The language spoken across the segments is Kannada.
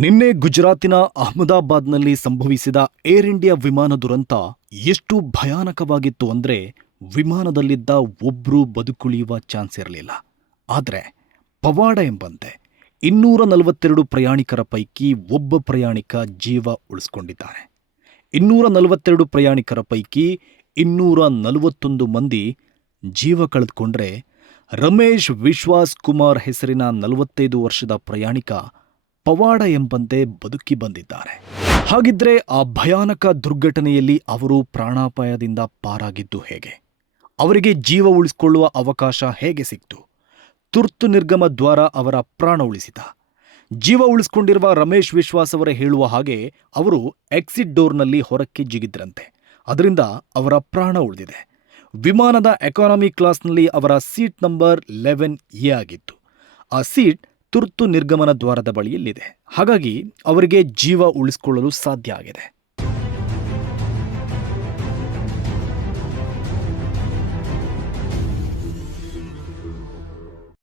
ನಿನ್ನೆ ಗುಜರಾತಿನ ಅಹಮದಾಬಾದ್ನಲ್ಲಿ ಸಂಭವಿಸಿದ ಏರ್ ಇಂಡಿಯಾ ವಿಮಾನ ದುರಂತ ಎಷ್ಟು ಭಯಾನಕವಾಗಿತ್ತು ಅಂದ್ರೆ ವಿಮಾನದಲ್ಲಿದ್ದ ಒಬ್ಬರು ಬದುಕುಳಿಯುವ ಚಾನ್ಸ್ ಇರಲಿಲ್ಲ. ಆದರೆ ಪವಾಡ ಎಂಬಂತೆ ಇನ್ನೂರ ನಲವತ್ತೆರಡು ಪ್ರಯಾಣಿಕರ ಪೈಕಿ ಒಬ್ಬ ಪ್ರಯಾಣಿಕ ಜೀವ ಉಳಿಸ್ಕೊಂಡಿದ್ದಾನೆ. ಇನ್ನೂರ ನಲವತ್ತೆರಡು ಪ್ರಯಾಣಿಕರ ಪೈಕಿ ಇನ್ನೂರ ನಲವತ್ತೊಂದು ಮಂದಿ ಜೀವ ಕಳೆದುಕೊಂಡ್ರೆ ರಮೇಶ್ ವಿಶ್ವಾಸ್ ಕುಮಾರ್ ಹೆಸರಿನ ನಲವತ್ತೈದು ವರ್ಷದ ಪ್ರಯಾಣಿಕ ಪವಾಡ ಎಂಬಂತೆ ಬದುಕಿ ಬಂದಿದ್ದಾರೆ. ಹಾಗಿದ್ರೆ ಆ ಭಯಾನಕ ದುರ್ಘಟನೆಯಲ್ಲಿ ಅವರು ಪ್ರಾಣಾಪಾಯದಿಂದ ಪಾರಾಗಿದ್ದು ಹೇಗೆ? ಅವರಿಗೆ ಜೀವ ಉಳಿಸಿಕೊಳ್ಳುವ ಅವಕಾಶ ಹೇಗೆ ಸಿಕ್ತು? ತುರ್ತು ನಿರ್ಗಮ ದ್ವಾರ ಅವರ ಪ್ರಾಣ ಉಳಿಸಿದ. ಜೀವ ಉಳಿಸಿಕೊಂಡಿರುವ ರಮೇಶ್ ವಿಶ್ವಾಸ್ ಅವರೇ ಹೇಳುವ ಹಾಗೆ ಅವರು ಎಕ್ಸಿಟ್ ಡೋರ್ನಲ್ಲಿ ಹೊರಕ್ಕೆ ಜಿಗಿದ್ರಂತೆ. ಅದರಿಂದ ಅವರ ಪ್ರಾಣ ಉಳಿದಿದೆ. ವಿಮಾನದ ಎಕಾನಮಿ ಕ್ಲಾಸ್ನಲ್ಲಿ ಅವರ ಸೀಟ್ ನಂಬರ್ ಲೆವೆನ್ ಎ ಆಗಿತ್ತು. ಆ ಸೀಟ್ ತುರ್ತು ನಿರ್ಗಮನ ದ್ವಾರದ ಬಳಿಯಲ್ಲಿದೆ. ಹಾಗಾಗಿ ಅವರಿಗೆ ಜೀವ ಉಳಿಸಿಕೊಳ್ಳಲು ಸಾಧ್ಯ ಆಗಿದೆ.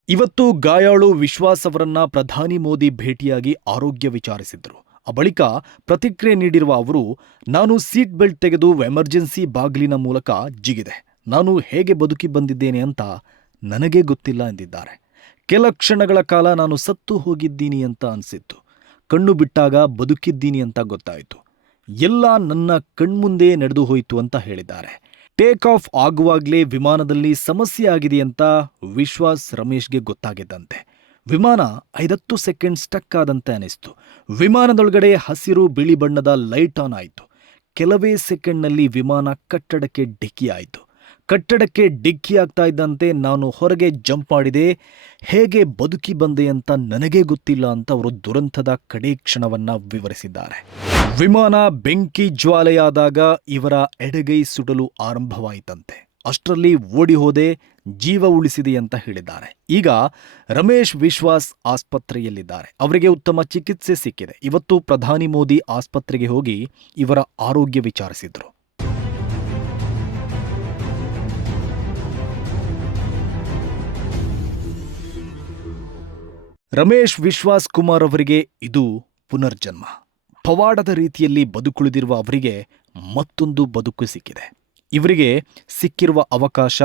ಇವತ್ತು ಗಾಯಾಳು ವಿಶ್ವಾಸ್ ಅವರನ್ನ ಪ್ರಧಾನಿ ಮೋದಿ ಭೇಟಿಯಾಗಿ ಆರೋಗ್ಯ ವಿಚಾರಿಸಿದ್ರು. ಆ ಬಳಿಕ ಪ್ರತಿಕ್ರಿಯೆ ನೀಡಿರುವ ಅವರು, ನಾನು ಸೀಟ್ ಬೆಲ್ಟ್ ತೆಗೆದು ಎಮರ್ಜೆನ್ಸಿ ಬಾಗಿಲಿನ ಮೂಲಕ ಜಿಗಿದೆ. ನಾನು ಹೇಗೆ ಬದುಕಿ ಬಂದಿದ್ದೇನೆ ಅಂತ ನನಗೇ ಗೊತ್ತಿಲ್ಲ ಎಂದಿದ್ದಾರೆ. ಕೆಲ ಕ್ಷಣಗಳ ಕಾಲ ನಾನು ಸತ್ತು ಹೋಗಿದ್ದೀನಿ ಅಂತ ಅನಿಸಿತ್ತು. ಕಣ್ಣು ಬಿಟ್ಟಾಗ ಬದುಕಿದ್ದೀನಿ ಅಂತ ಗೊತ್ತಾಯಿತು. ಎಲ್ಲ ನನ್ನ ಕಣ್ಮುಂದೆ ನಡೆದು ಹೋಯಿತು ಅಂತ ಹೇಳಿದ್ದಾರೆ. ಟೇಕ್ ಆಫ್ ಆಗುವಾಗಲೇ ವಿಮಾನದಲ್ಲಿ ಸಮಸ್ಯೆ ಆಗಿದೆ ಅಂತ ವಿಶ್ವಾಸ್ ರಮೇಶ್ಗೆ ಗೊತ್ತಾಗಿದ್ದಂತೆ ವಿಮಾನ ಐದತ್ತು ಸೆಕೆಂಡ್ ಸ್ಟಕ್ ಆದಂತೆ ಅನಿಸ್ತು. ವಿಮಾನದೊಳಗಡೆ ಹಸಿರು ಬಿಳಿ ಬಣ್ಣದ ಲೈಟ್ ಆನ್ ಆಯಿತು. ಕೆಲವೇ ಸೆಕೆಂಡ್ನಲ್ಲಿ ವಿಮಾನ ಕಟ್ಟಡಕ್ಕೆ ಡಿಕ್ಕಿಯಾಯಿತು ಕಟ್ಟಡಕ್ಕೆ ಡಿಕ್ಕಿ ಆಗ್ತಾ ಇದ್ದಂತೆ ನಾನು ಹೊರಗೆ ಜಂಪ್ ಮಾಡಿದೆ. ಹೇಗೆ ಬದುಕಿ ಬಂದೆ ಅಂತ ನನಗೇ ಗೊತ್ತಿಲ್ಲ ಅಂತ ಅವರು ದುರಂತದ ಕಡೇ ಕ್ಷಣವನ್ನ ವಿವರಿಸಿದ್ದಾರೆ. ವಿಮಾನ ಬೆಂಕಿ ಜ್ವಾಲೆಯಾದಾಗ ಇವರ ಎಡಗೈ ಸುಡಲು ಆರಂಭವಾಯಿತಂತೆ. ಅಷ್ಟರಲ್ಲಿ ಓಡಿ ಹೋದೆ, ಜೀವ ಉಳಿಸಿದೆ ಅಂತ ಹೇಳಿದ್ದಾರೆ. ಈಗ ರಮೇಶ್ ವಿಶ್ವಾಸ್ ಆಸ್ಪತ್ರೆಯಲ್ಲಿದ್ದಾರೆ. ಅವರಿಗೆ ಉತ್ತಮ ಚಿಕಿತ್ಸೆ ಸಿಕ್ಕಿದೆ. ಇವತ್ತು ಪ್ರಧಾನಿ ಮೋದಿ ಆಸ್ಪತ್ರೆಗೆ ಹೋಗಿ ಇವರ ಆರೋಗ್ಯ ವಿಚಾರಿಸಿದ್ರು. ರಮೇಶ್ ವಿಶ್ವಾಸ್ ಕುಮಾರ್ ಅವರಿಗೆ ಇದು ಪುನರ್ಜನ್ಮ. ಪವಾಡದ ರೀತಿಯಲ್ಲಿ ಬದುಕುಳಿದಿರುವ ಅವರಿಗೆ ಮತ್ತೊಂದು ಬದುಕು ಸಿಕ್ಕಿದೆ. ಇವರಿಗೆ ಸಿಕ್ಕಿರುವ ಅವಕಾಶ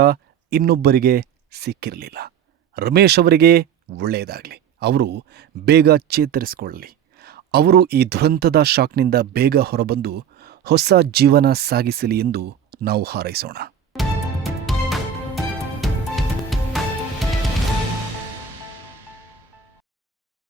ಇನ್ನೊಬ್ಬರಿಗೆ ಸಿಕ್ಕಿರಲಿಲ್ಲ. ರಮೇಶ್ ಅವರಿಗೆ ಒಳ್ಳೆಯದಾಗಲಿ. ಅವರು ಬೇಗ ಚೇತರಿಸಿಕೊಳ್ಳಲಿ. ಅವರು ಈ ದುರಂತದ ಶಾಕ್ನಿಂದ ಬೇಗ ಹೊರಬಂದು ಹೊಸ ಜೀವನ ಸಾಗಿಸಲಿ ಎಂದು ನಾವು ಹಾರೈಸೋಣ.